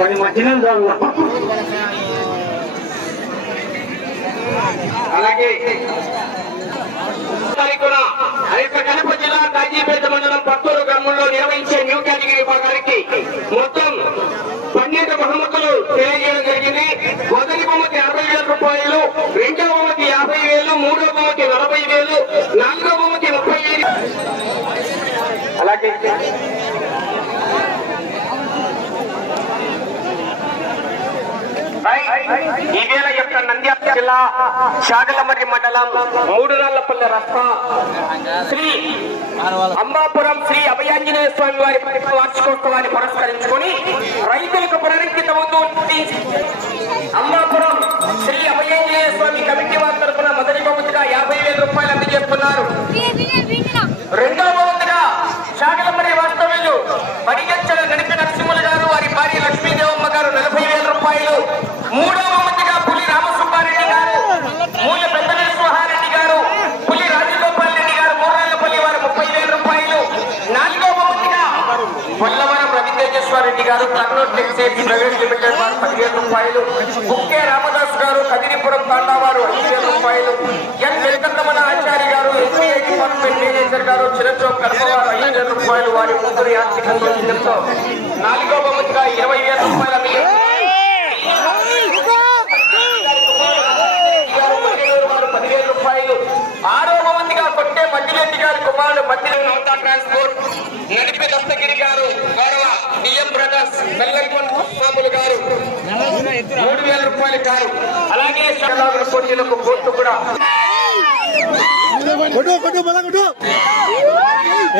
పది మధ్యలో చాలు. అలాగే కడప జిల్లా కాజీపేట మండలం పత్తూరు గ్రామంలో నిర్వహించే న్యూ కేటగిరీ విభాగానికి మొత్తం పన్నెండు బహుమతులు తెలియజేయడం జరిగింది. మొదటి బహుమతి అరవై వేల రూపాయలు రెండవ బహుమతి యాభై వేలు మూడవ బహుమతి నలభై వేలు నాలుగవ బహుమతి ముప్పై ఐదు. అలాగే ఈ వేళ యొక్క నంద్యాల జిల్లా షాగలమర్రి మండలం మూడు రాళ్ళపల్లి రస్త శ్రీ అంబాపురం శ్రీ అభయాంజనేయ స్వామి వారి వార్షికోత్సవాన్ని పురస్కరించుకొని రైతులకు పునరుద్ధమవుతూ అంబాపురం శ్రీ అభయాంజనేయ స్వామి కమిటీ వారి తరఫున మొదటి బహుమతిగా యాభై వేల రూపాయలు అందజేస్తున్నారు. రెండవ బహుమతిగా శాఖలమనే వాస్తవ్యులు పరిగెచ్చల గణిత నరసింహులు గారు వారి భార్య లక్ష్మీదేవమ్మ గారు నలభై వేల రూపాయలు మూడో బహుమతిగా పులి రామసుబ్బారెడ్డి గారు మూల పెద్ద నరసింహారెడ్డి గారు పులి రాజగోపాల్ రెడ్డి గారు మూరాళ్ళపల్లి వారు ముప్పై వేల రూపాయలు నాలుగో బహుమతిగా పొల్లవరం రవీంద్రేశ్వర రెడ్డి గారు కర్నూలు టెక్సైల్స్ ప్రైవేట్ లిమిటెడ్ వారు పదిహేను రూపాయలు. బుక్కే రామదాస్ గారు కదిరిపురం తాండా వారు ఐదు వేల రూపాయలు. ఎన్ వెంకటరమణ ఆచారి గారు ఎస్బీఐ డిపార్ట్మెంట్ మేనేజర్ గారు చిరచౌక్ కర్మవారు ఐదు వేల రూపాయలు. వారి ముగ్గురు యాంత్రిక నాలుగో బహుమతిగా ఇరవై వేల రూపాయల మిగిలి పదివేల రూపాయలు ఆరో మందిగా కొట్టే మద్దిరెడ్డి గారి కుమారుడు నౌతా ట్రాన్స్పోర్ట్ నడిపి దస్తగిరి గారు గౌరవ డిఎం బెల్లంకొండ స్వాములు గారు మూడు వేల రూపాయలు కారు. అలాగే పోటీలకు కోర్టు కూడా. కొట్టు కొట్టు మళ్ళా కొట్టు.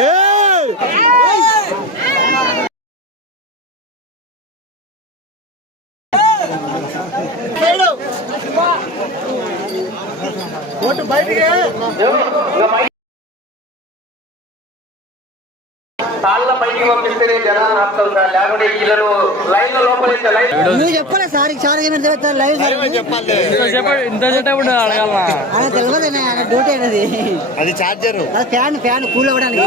ఏయ్! కొట్టు బయటికి తాళ్ళ బయటికి పంపిస్తేనే జనాలు రాస్తా ఉంటారు లేకుంటే వీళ్ళను లైన్లో లోపలిస్తే లైన్ నువ్వు చెప్పలే సార్ సార్ లైవ్ సార్. చెప్పాలి? తెలియదు డ్యూటీ అనేది అది చార్జర్ అది ఫ్యాన్ ఫ్యాన్ కూల్ అవ్వడానికి.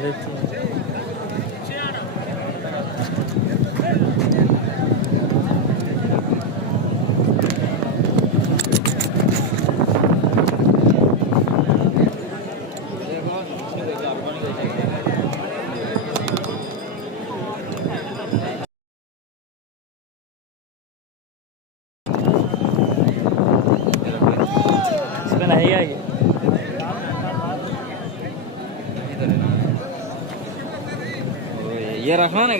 wallet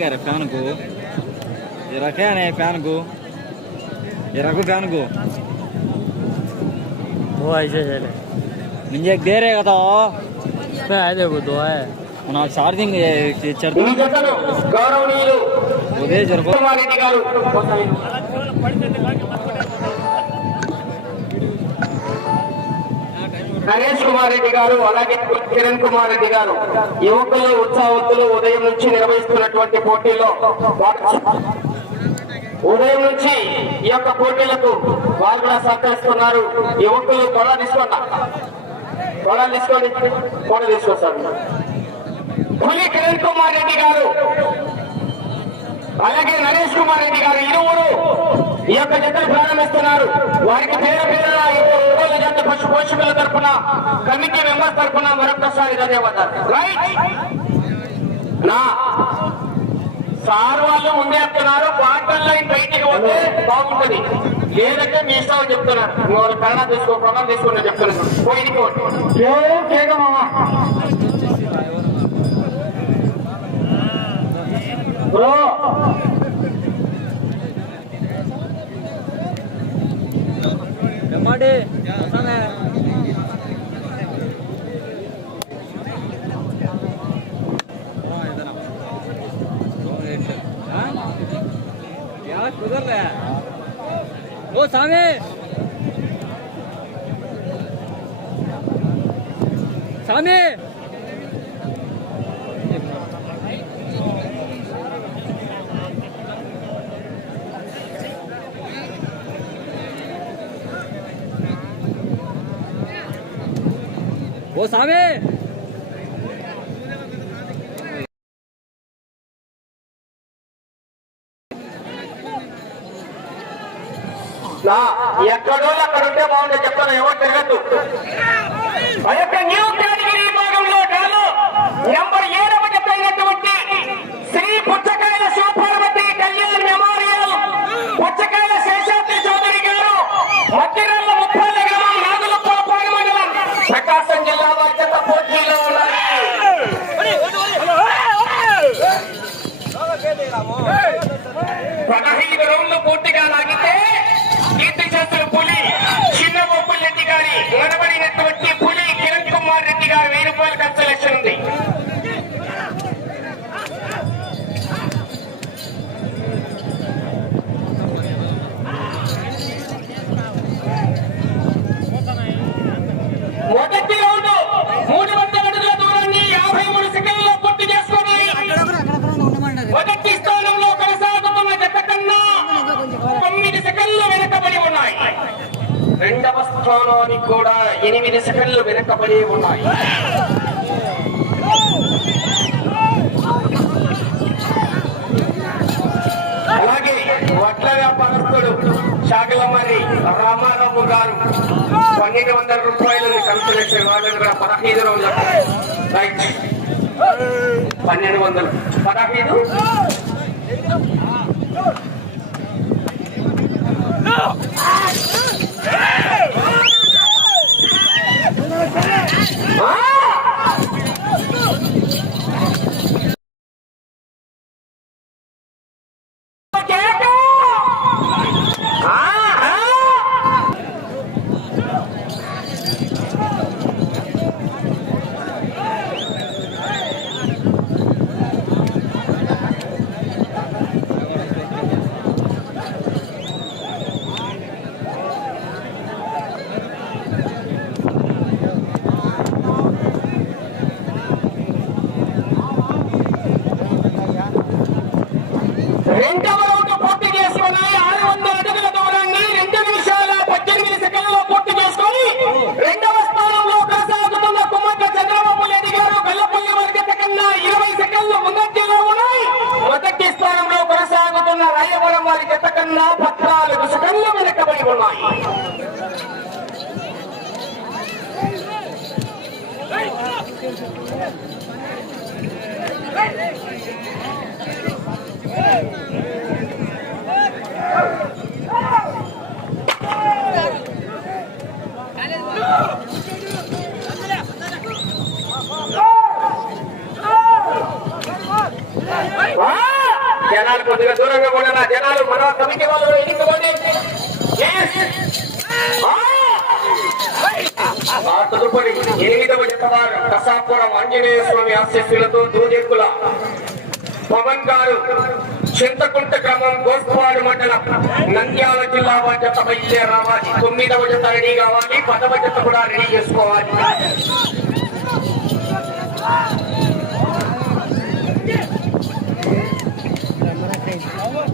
रखा ना क्या रखा को ये रखे हैं नहीं फैन को ये रखो फैन को वो ऐसे चले मुझे एक दे रहेगा तो पे आए थे वो दो है ना चार्जिंग चर ఈ జతను గౌరవనీయులు वो दे जर को గణేష్ నరేష్ కుమార్ రెడ్డి గారు అలాగే కిరణ్ కుమార్ రెడ్డి గారు యువకులు ఉత్సాహవంతులు ఉదయం నుంచి నిర్వహిస్తున్నటువంటి పోటీల్లో ఉదయం నుంచి ఈ యొక్క పోటీలకు వాళ్ళు కూడా సహకరిస్తున్నారు. యువకులు కొడ తీసుకోండి. కొడ తీసుకోండి. కొడ తీసుకొస్తారు పులి కిరణ్ కుమార్ రెడ్డి గారు అలాగే నరేష్ కుమార్ రెడ్డి గారు ఇరువురు ఈ యొక్క జతను ప్రారంభిస్తున్నారు వారికి పేరు పేరున ఒంగోలు జట్టు పశు పోషకుల తరఫున కమిటీ మెంబర్స్ తరపున మరొకసారి ధన్యవాదాలు రైట్ నా సార్ వాళ్ళు ముందే చెప్తున్నారు క్వార్టర్ లైన్ బయటికి వస్తే బాగుంటది. లేదంటే మీ ఇష్టం చెప్తున్నారు. వాళ్ళు ప్రాణం తీసుకో ప్రాణం తీసుకుని చెప్తున్నారు. పోయి కేక మామా. బ్రో எம்மாடு பசங்க குதிரல ஓ சாமி சாமி 我三妹 సెకండ్లు ఉన్నాయి అలాగే వడ్ల వ్యాపారస్తుడు శాఖలమరి రామారావు గారు పన్నెండు వందల రూపాయలని కన్సలేషన్ వాళ్ళు కూడా పదహైదు రోజులు పన్నెండు వందలు. పదహైదు రెండవ రౌండ్ పూర్తి చేసుకుని ఆరు వందల అడుగుల దూరాన్ని రెండు నిమిషాల పద్దెనిమిది సెకండ్లలో పూర్తి చేసుకొని రెండవ స్థానంలో కొనసాగుతున్న కుమ్మక్క చంద్రబాబు నాయుడు గారు గల్లపల్లి వర్గత కన్నా ఇరవై ముందంజలో ఉన్నాయి మొదటి స్థానంలో కొనసాగుతున్న రాయవరం వారి జత కన్నా పద్నాలుగు సెకండ్లు వెనకబడి ఉన్నాయి Hey! జనాలు కొద్దిగా దూరంగా కూడా జనాలు కమిటీ వాళ్ళు ఎన్నికలోనే తదుపరి ఎనిమిదవ జతవారు కసాపురం ఆంజనేయ స్వామి ఆశస్సులతో దూదెక్కుల పవన్ గారు చింతకుంట క్రమం గోస్పాడు మండలం నంద్యాల జిల్లా వారి జత బయలుదేరి రావాలి. తొమ్మిదవ జత రెడీ కావాలి. పదవ జత కూడా రెడీ చేసుకోవాలి.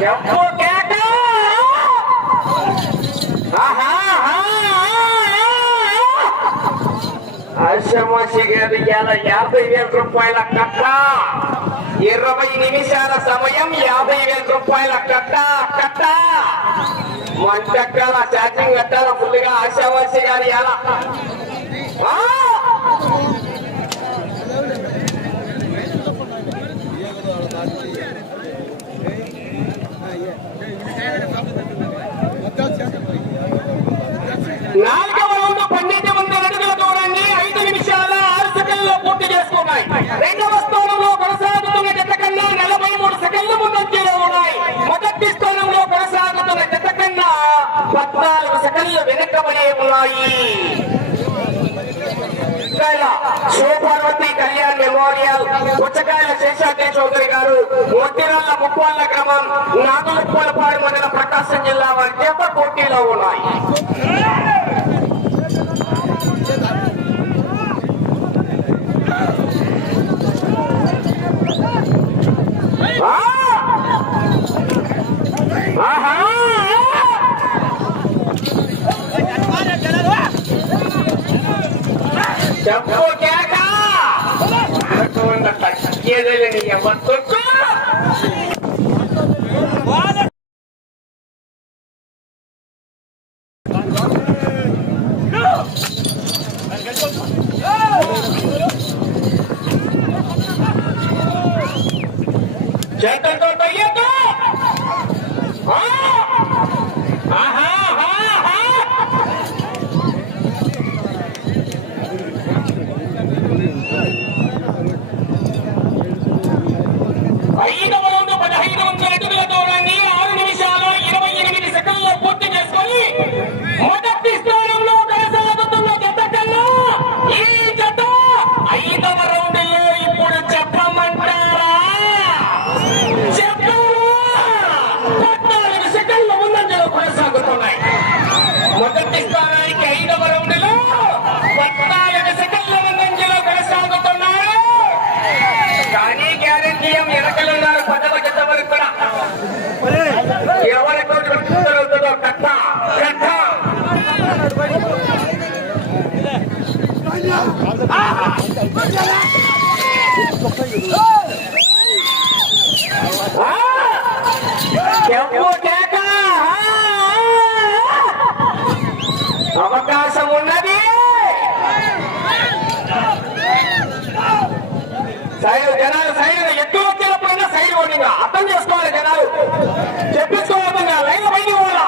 kéo cua kéo đó ha ha ha ha ha ha ha ha ha ha ha ha ha ha ha ha ha ha ha ఇరవై నిమిషాల సమయం యాభై వేల రూపాయల కట్ట కట్ట. మంటకాల ఛార్జింగ్ కట్టాల ఫుల్గా ఆశావాసి గారి ఇవాళ. పద్నాలుగు వెనకబడే ఉన్నాయి పుచ్చకాయల శివపార్వతి కళ్యాణ్ మెమోరియల్ పుచ్చకాయల శేషాద్రి చౌదరి గారు మొట్టిరాళ్ళ ముప్పాళ్ళ గ్రామం నాగులపాడు మండలం ప్రకాశం జిల్లా వారి చేత పోటీలో ఉన్నాయి. చెప్పు కేక. అటువంటి తగ్గేదేలే ఎవరితో చేతంతో తయ్యద్దు ఆహా ఆహా ఆహా ఐదవ రౌండ్ పదహైదు వందల అడుగుల దూరాన్ని ఆరు నిమిషాల ఇరవై ఎనిమిది సెకండ్లో పూర్తి చేసుకొని మొదటి స్థానంలో కొనసాగుతున్న జత కన్నా ఈ జత ఐదవ రౌండ్లో ఇప్పుడు చెప్పమంటారా చెప్పాలా పద్నాలుగు సెకండ్ల ముందంజలో కొనసాగుతున్నాయి మొదటి స్థానానికి ఐదవ రౌండ్లో పద్నాలుగు సెకండ్ల ముందంజలో కొనసాగుతున్నారు కానీ గ్యారంటీ ఏం వెనకలున్నారు పదవ జత వరకు కూడా ఎవరితో జరుగుతుందో కట్ట కట్ట ఆ! చెప్పు కేక అవకాశం ఉన్నది సైడ్ జనాలు సైడ్ ఎక్కువ వచ్చినప్పుడైనా సైడ్ ఓడింగా అర్థం చేసుకోవాలి జనాలు. చెప్పించుకోవాలి లైన్ బయటికి పోవాలా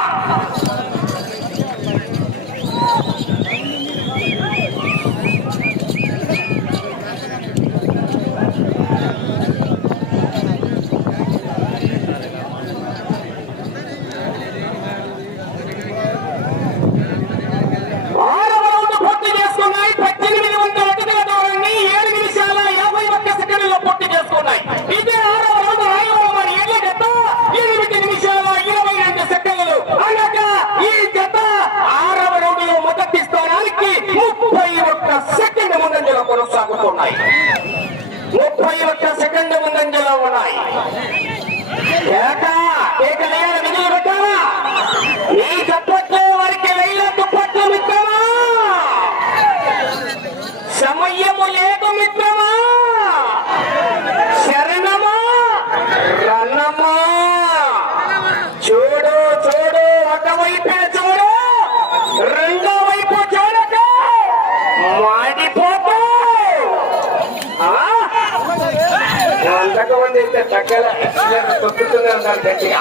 ఆరవ రౌండ్ పూర్తి చేసుకున్నాయి పద్దెనిమిది వందల అడుగుల దూరాన్ని ఏడు నిమిషాల యాభై ఒక్క సెకండ్లో పూర్తి చేసుకున్నాయి ఇదే ఆరవ రౌండ్ రాయవరం మరి ఏళ్ళ జత ఎనిమిది నిమిషాల ఇరవై కొనసాగుతున్నాయి ముప్పై ఒక్క సెకండ్ ముందంజలో ఉన్నాయి కేక కేక లేని మిగిలి పెట్టావా ఈ చప్పట్లే వారికి లైల దుప్పట్లు మిత్రమా సమయము లేదు మిత్రమా శరణమా రన్నమా చూడు చూడు ఒకవైపే చూడు. రెండో వైపు చూడక. మాడిపోతా అంతకమంది అయితే తగ్గల. గట్టిగా.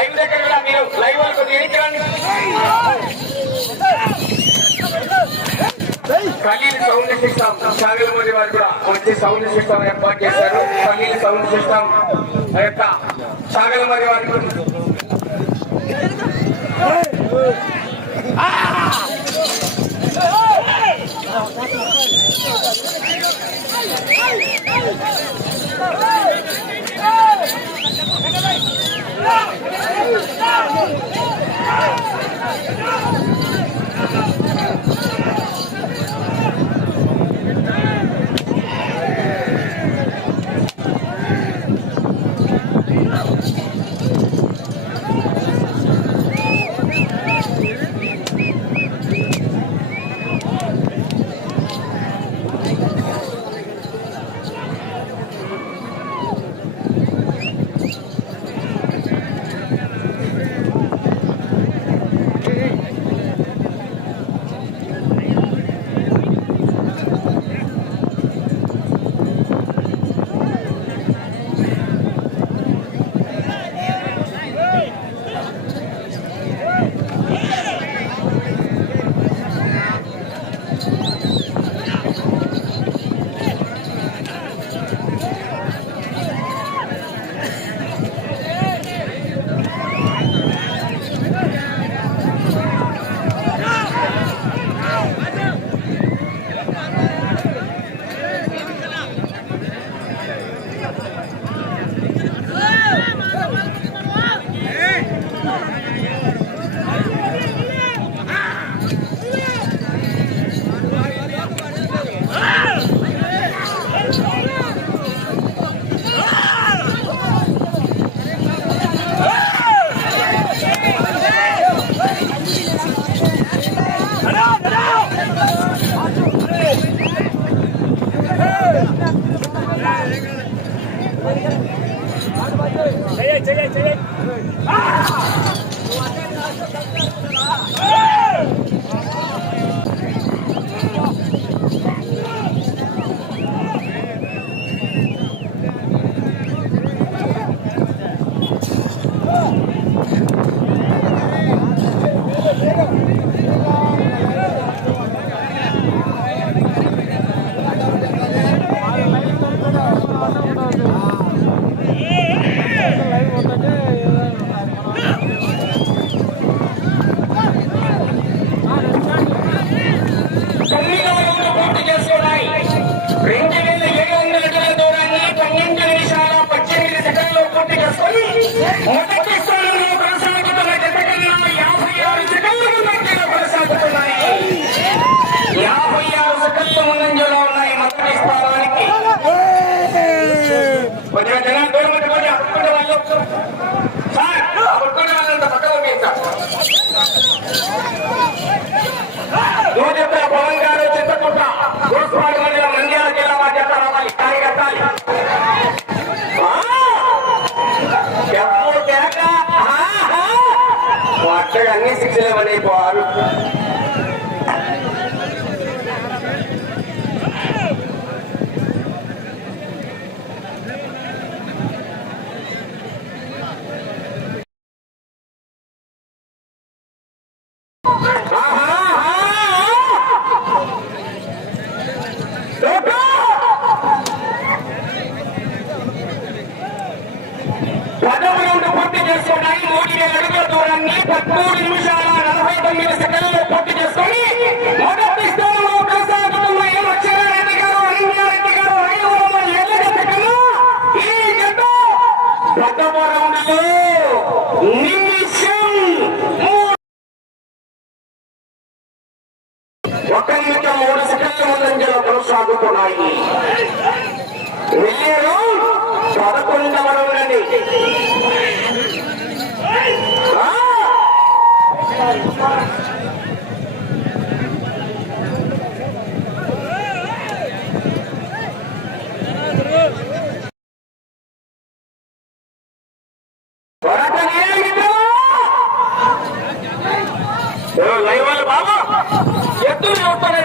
లైవ్ దగ్గర కూడా మీరు లైవ్ వాళ్ళకు సౌండ్ సిస్టమ్. చాగలమూరి వారు కూడా మంచి సౌండ్ సిస్టమ్ ఏర్పాటు చేశారు. కలీల్ సౌండ్ సిస్టమ్ ఆ యొక్క చాగలమూరి వారు Hey! చెయ్యి చెయ్యి చెయ్యి. சிலவனை பார் Good morning. sacado তুলে ওঠানোর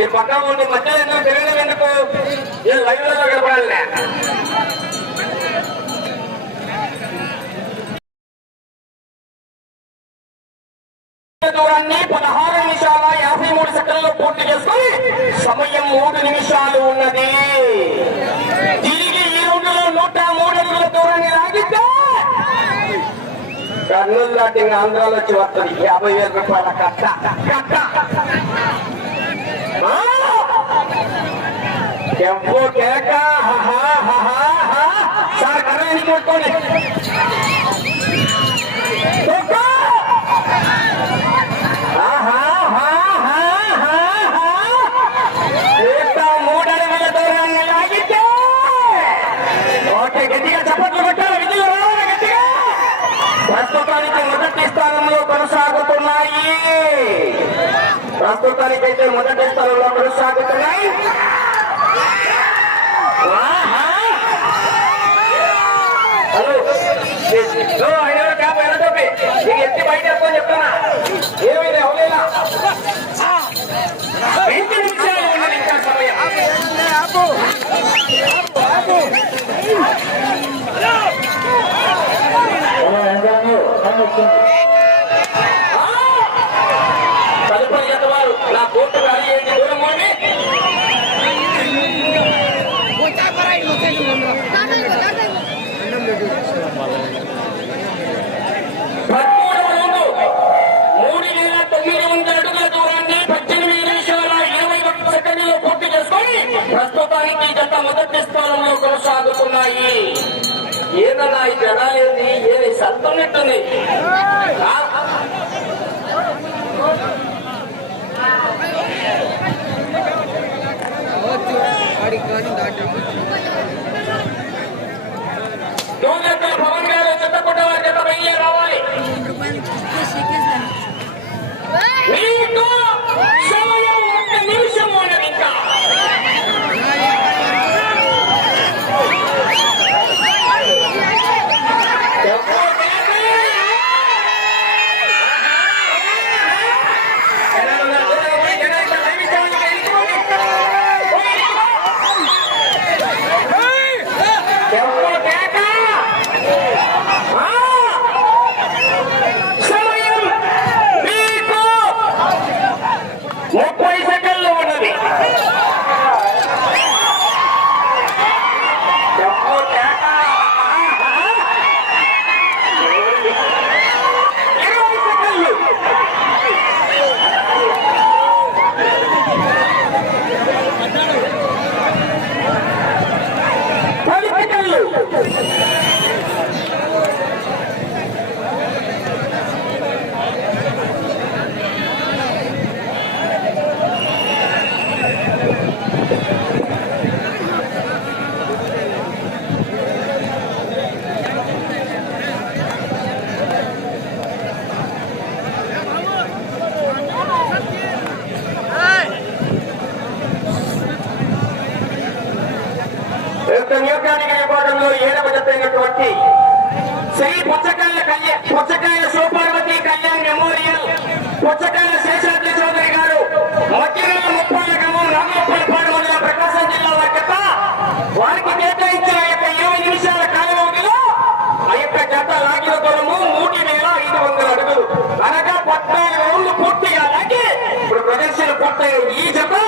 ఈ పక్క ఉండి మధ్య ఎన్నో పెరిగిన వెనుక ఏ లైవ్ లో కనపడాలి పట్టుకోండి ప్రస్తుతానికి మొదటి స్థానంలో కొనసాగుతున్నాయి ప్రస్తుతానికైతే మొదటి స్థానంలో కొనసాగుతున్నాయి. ఎత్తి బయట చెప్తున్నా ఏమీ ఎవరేలా Thank you. మొదటి స్థానంలో కొనసాగుతున్నాయి. ఏదన్నా ఈ జనాలేది ఏది సత్తున్నట్టుంది డోనట్